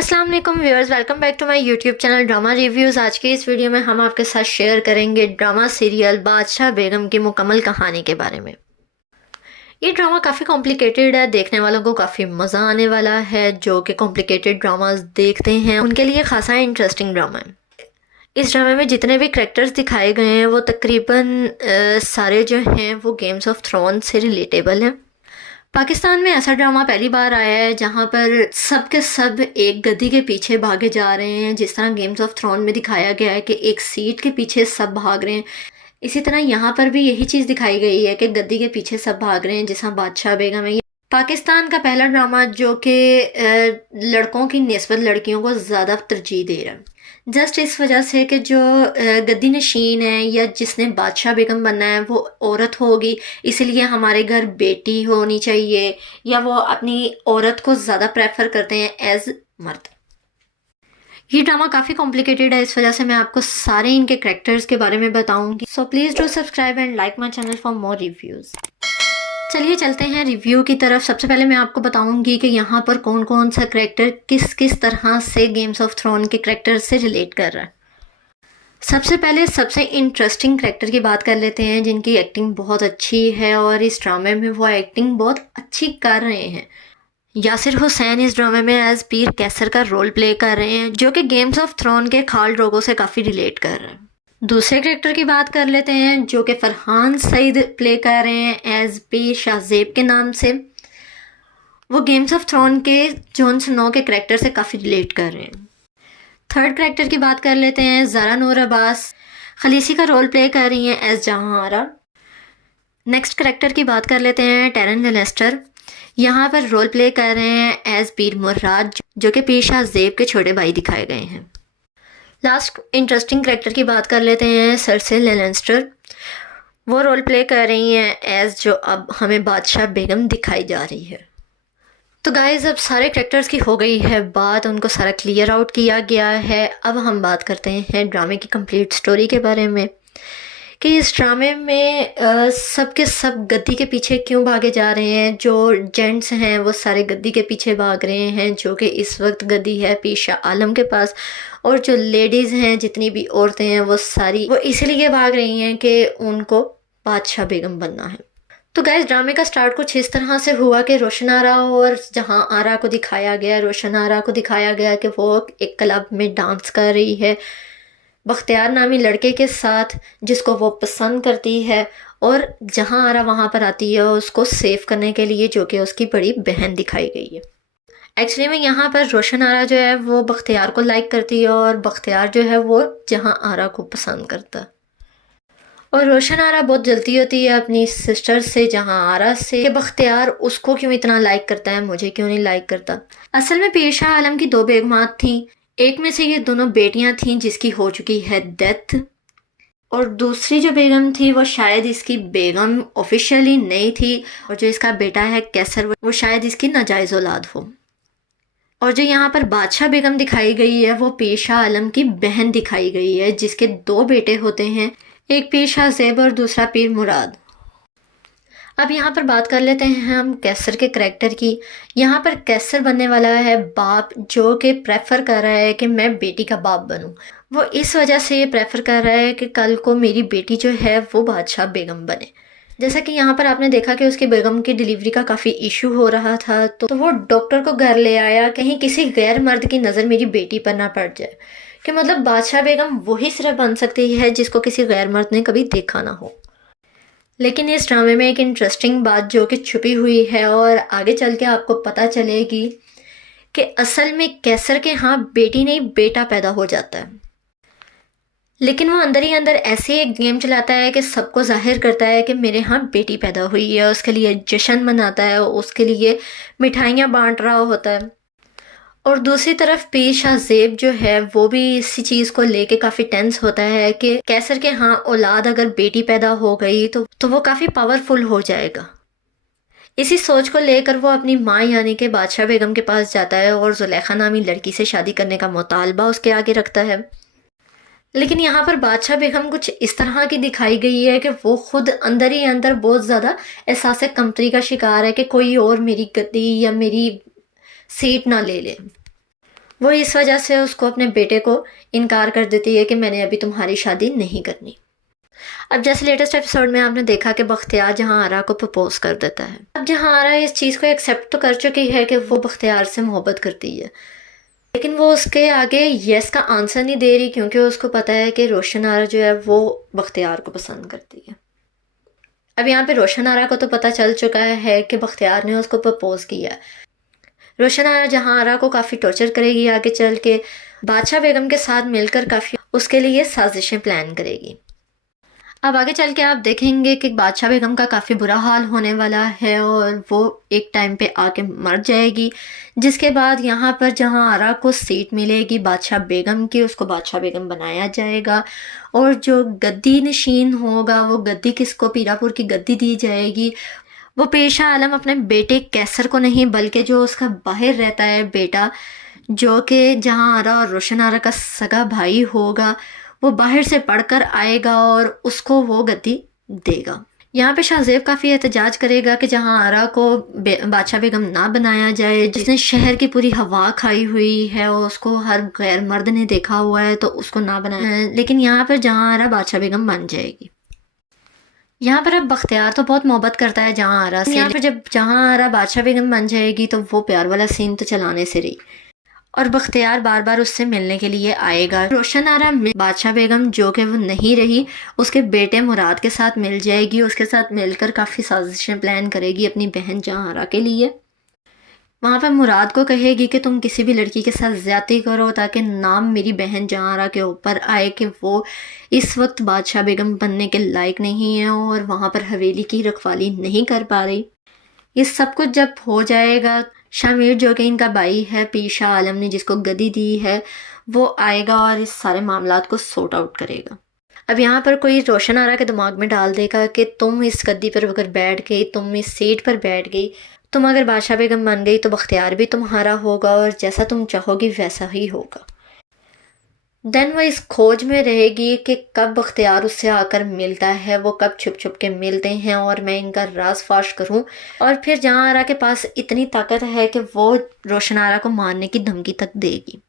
अस्सलाम वालेकुम viewers, welcome back to my YouTube channel drama reviews. आज की इस वीडियो में हम आपके साथ शेयर करेंगे ड्रामा सीरियल बादशाह बेगम की मुकम्मल कहानी के बारे में। ये ड्रामा काफ़ी कॉम्प्लिकेटेड है, देखने वालों को काफ़ी मज़ा आने वाला है। जो कि कॉम्प्लिकेटेड ड्रामास देखते हैं उनके लिए खासा इंटरेस्टिंग ड्रामा है। इस ड्रामे में जितने भी करैक्टर्स दिखाए गए हैं वो तकरीबन सारे जो हैं वो गेम्स ऑफ थ्रोन से रिलेटेबल हैं। पाकिस्तान में ऐसा ड्रामा पहली बार आया है जहाँ पर सब के सब एक गद्दी के पीछे भागे जा रहे हैं। जिस तरह गेम्स ऑफ थ्रोन में दिखाया गया है कि एक सीट के पीछे सब भाग रहे हैं, इसी तरह यहाँ पर भी यही चीज़ दिखाई गई है कि गद्दी के पीछे सब भाग रहे हैं। जिसमें बादशाह बेगम है। पाकिस्तान का पहला ड्रामा जो कि लड़कों की निस्बत लड़कियों को ज़्यादा तरजीह दे रहा है, जस्ट इस वजह से कि जो गद्दी नशीन है या जिसने बादशाह बेगम बनना है वो औरत होगी, इसलिए हमारे घर बेटी होनी चाहिए, या वो अपनी औरत को ज़्यादा प्रेफर करते हैं एज मर्द। ये ड्रामा काफ़ी कॉम्प्लिकेटेड है, इस वजह से मैं आपको सारे इनके करेक्टर्स के बारे में बताऊंगी। So please do subscribe and like my channel for more reviews. चलिए चलते हैं रिव्यू की तरफ। सबसे पहले मैं आपको बताऊंगी कि यहाँ पर कौन कौन सा करेक्टर किस किस तरह से गेम्स ऑफ थ्रोन के करेक्टर से रिलेट कर रहा है। सबसे पहले सबसे इंटरेस्टिंग करेक्टर की बात कर लेते हैं जिनकी एक्टिंग बहुत अच्छी है और इस ड्रामे में वो एक्टिंग बहुत अच्छी कर रहे हैं। यासिर हुसैन इस ड्रामे में एज पीर कैसर का रोल प्ले कर रहे हैं, जो कि गेम्स ऑफ थ्रोन के खाल रोगों से काफ़ी रिलेट कर रहे हैं। दूसरे करेक्टर की बात कर लेते हैं जो कि फरहान सईद प्ले कर रहे हैं एज पी शाहजेब के नाम से। वो गेम्स ऑफ थ्रोन के जॉन स्नो के करेक्टर से काफ़ी रिलेट कर रहे हैं। थर्ड करेक्टर की बात कर लेते हैं ज़रा नूर अब्बास खलीसी का रोल प्ले कर रही हैं एज जहां आरा। नेक्स्ट करेक्टर की बात कर लेते हैं टेरन लेनेस्टर, यहाँ पर रोल प्ले कर रहे हैं एज पीर मुर्राद, जो कि पीर शाहजेब के छोटे भाई दिखाए गए हैं। लास्ट इंटरेस्टिंग करेक्टर की बात कर लेते हैं सरसे लेनेस्टर, वो रोल प्ले कर रही हैं एज जो अब हमें बादशाह बेगम दिखाई जा रही है। तो गाइज अब सारे करेक्टर्स की हो गई है बात, उनको सारा क्लियर आउट किया गया है। अब हम बात करते हैं ड्रामे की कंप्लीट स्टोरी के बारे में कि इस ड्रामे में सब के सब गद्दी के पीछे क्यों भागे जा रहे हैं। जो जेंट्स हैं वो सारे गद्दी के पीछे भाग रहे हैं, जो कि इस वक्त गद्दी है पीर शाह आलम के पास, और जो लेडीज़ हैं जितनी भी औरतें हैं वो सारी वो इसलिए भाग रही हैं कि उनको बादशाह बेगम बनना है। तो गैस ड्रामे का स्टार्ट कुछ इस तरह से हुआ कि रोशन आरा और जहां आरा को दिखाया गया, रोशन आरा को दिखाया गया कि वो एक क्लब में डांस कर रही है बख्तियार नामी लड़के के साथ जिसको वो पसंद करती है, और जहां आरा वहां पर आती है उसको सेव करने के लिए, जो कि उसकी बड़ी बहन दिखाई गई है। एक्चुअली में यहाँ पर रोशन आरा जो है वो बख्तियार को लाइक करती है और बख्तियार जो है वो जहां आरा को पसंद करता है। और रोशन आरा बहुत जलती होती है अपनी सिस्टर से जहां आरा से कि बख्तियार उसको क्यों इतना लाइक करता है, मुझे क्यों नहीं लाइक करता। असल में पीर शाह आलम की दो बेगमात थीं, एक में से ये दोनों बेटियां थीं जिसकी हो चुकी है डेथ, और दूसरी जो बेगम थी वो शायद इसकी बेगम ऑफिशियली नहीं थी, और जो इसका बेटा है कैसर वो शायद इसकी नाजायज़ औलाद हो। और जो यहाँ पर बादशाह बेगम दिखाई गई है वो पीर शाह आलम की बहन दिखाई गई है, जिसके दो बेटे होते हैं, एक पीर शाहजेब और दूसरा पीर मुराद। अब यहाँ पर बात कर लेते हैं हम कैसर के करैक्टर की। यहाँ पर कैसर बनने वाला है बाप, जो कि प्रेफर कर रहा है कि मैं बेटी का बाप बनूं। वो इस वजह से ये प्रेफर कर रहा है कि कल को मेरी बेटी जो है वो बादशाह बेगम बने। जैसा कि यहाँ पर आपने देखा कि उसकी बेगम की डिलीवरी का काफ़ी इशू हो रहा था, तो वो डॉक्टर को घर ले आया, कहीं किसी गैर मर्द की नज़र मेरी बेटी पर ना पड़ जाए, कि मतलब बादशाह बेगम वही सिर्फ बन सकती है जिसको किसी गैर मर्द ने कभी देखा ना हो। लेकिन इस ड्रामे में एक इंटरेस्टिंग बात जो कि छुपी हुई है और आगे चल के आपको पता चलेगी कि असल में कैसर के यहाँ बेटी नहीं बेटा पैदा हो जाता है, लेकिन वो अंदर ही अंदर ऐसे एक गेम चलाता है कि सबको जाहिर करता है कि मेरे यहाँ बेटी पैदा हुई है, उसके लिए जश्न मनाता है, उसके लिए मिठाइयाँ बांट रहा होता है। और दूसरी तरफ पीर शाहजेब जो है वो भी इसी चीज़ को लेके काफ़ी टेंस होता है कि कैसर के हाँ औलाद अगर बेटी पैदा हो गई तो वो काफ़ी पावरफुल हो जाएगा। इसी सोच को लेकर वो अपनी माँ यानी कि बादशाह बेगम के पास जाता है और जुलेखा नामी लड़की से शादी करने का मुतालबा उसके आगे रखता है। लेकिन यहाँ पर बादशाह बेगम कुछ इस तरह की दिखाई गई है कि वो खुद अंदर ही अंदर बहुत ज़्यादा एहसास कमतरी का शिकार है कि कोई और मेरी गद्दी या मेरी सीट ना ले ले। वो इस वजह से उसको अपने बेटे को इनकार कर देती है कि मैंने अभी तुम्हारी शादी नहीं करनी। अब जैसे लेटेस्ट एपिसोड में आपने देखा कि बख्तियार जहांआरा को प्रपोज कर देता है। अब जहांआरा इस चीज़ को एक्सेप्ट तो कर चुकी है कि वो बख्तियार से मोहब्बत करती है, लेकिन वो उसके आगे यस का आंसर नहीं दे रही, क्योंकि उसको पता है कि रोशन आरा जो है वो बख्तियार को पसंद करती है। अब यहाँ पे रोशन आरा को तो पता चल चुका है कि बख्तियार ने उसको प्रपोज किया। रोशन आरा जहांआरा को काफ़ी टॉर्चर करेगी आगे चल के, बादशाह बेगम के साथ मिलकर काफ़ी उसके लिए साजिशें प्लान करेगी। अब आगे चल के आप देखेंगे कि बादशाह बेगम का काफ़ी बुरा हाल होने वाला है और वो एक टाइम पे आके मर जाएगी, जिसके बाद यहाँ पर जहांआरा को सीट मिलेगी बादशाह बेगम की, उसको बादशाह बेगम बनाया जाएगा और जो गद्दी नशीन होगा वो गद्दी किसको, पीरापुर की गद्दी दी जाएगी। वो पेशा आलम अपने बेटे कैसर को नहीं, बल्कि जो उसका बाहर रहता है बेटा, जो कि जहांआरा और रोशन आरा का सगा भाई होगा, वो बाहर से पढ़कर आएगा और उसको वो गद्दी देगा। यहाँ पे शाहजेब काफ़ी एहतजाज करेगा कि जहांआरा को बादशाह बेगम ना बनाया जाए, जिसने शहर की पूरी हवा खाई हुई है और उसको हर गैर मर्द ने देखा हुआ है, तो उसको ना बनाया। लेकिन यहाँ पर जहांआरा बादशाह बेगम बन जाएगी। यहाँ पर अब बख्तियार तो बहुत मोहब्बत करता है जहांआरा से। यहाँ पर जब जहांआरा बादशाह बेगम बन जाएगी तो वो प्यार वाला सीन तो चलाने से रही और बख्तियार बार बार उससे मिलने के लिए आएगा। रोशन आरा बादशाह बेगम जो कि वो नहीं रही, उसके बेटे मुराद के साथ मिल जाएगी, उसके साथ मिलकर काफ़ी साजिशें प्लान करेगी अपनी बहन जहांआरा के लिए। वहाँ पर मुराद को कहेगी कि तुम किसी भी लड़की के साथ ज़्यादती करो ताकि नाम मेरी बहन जहांआरा के ऊपर आए कि वो इस वक्त बादशाह बेगम बनने के लायक नहीं है और वहाँ पर हवेली की रखवाली नहीं कर पा रही। ये सब कुछ जब हो जाएगा, शामिर जो कि इनका भाई है, पेशा आलम ने जिसको गद्दी दी है, वो आएगा और इस सारे मामलात को सॉर्ट आउट करेगा। अब यहाँ पर कोई रोशन आरा के दिमाग में डाल देगा कि तुम इस गद्दी पर अगर बैठ गई, तुम इस सीट पर बैठ गई, तुम अगर बादशाह बेगम बन गई तो बख्तियार भी तुम्हारा होगा और जैसा तुम चाहोगी वैसा ही होगा। देन वो इस खोज में रहेगी कि कब बख्तियार उससे आकर मिलता है, वो कब छुप छुप के मिलते हैं और मैं इनका राज फाश करूं। और फिर जहांआरा के पास इतनी ताकत है कि वो रोशन आरा को मारने की धमकी तक देगी।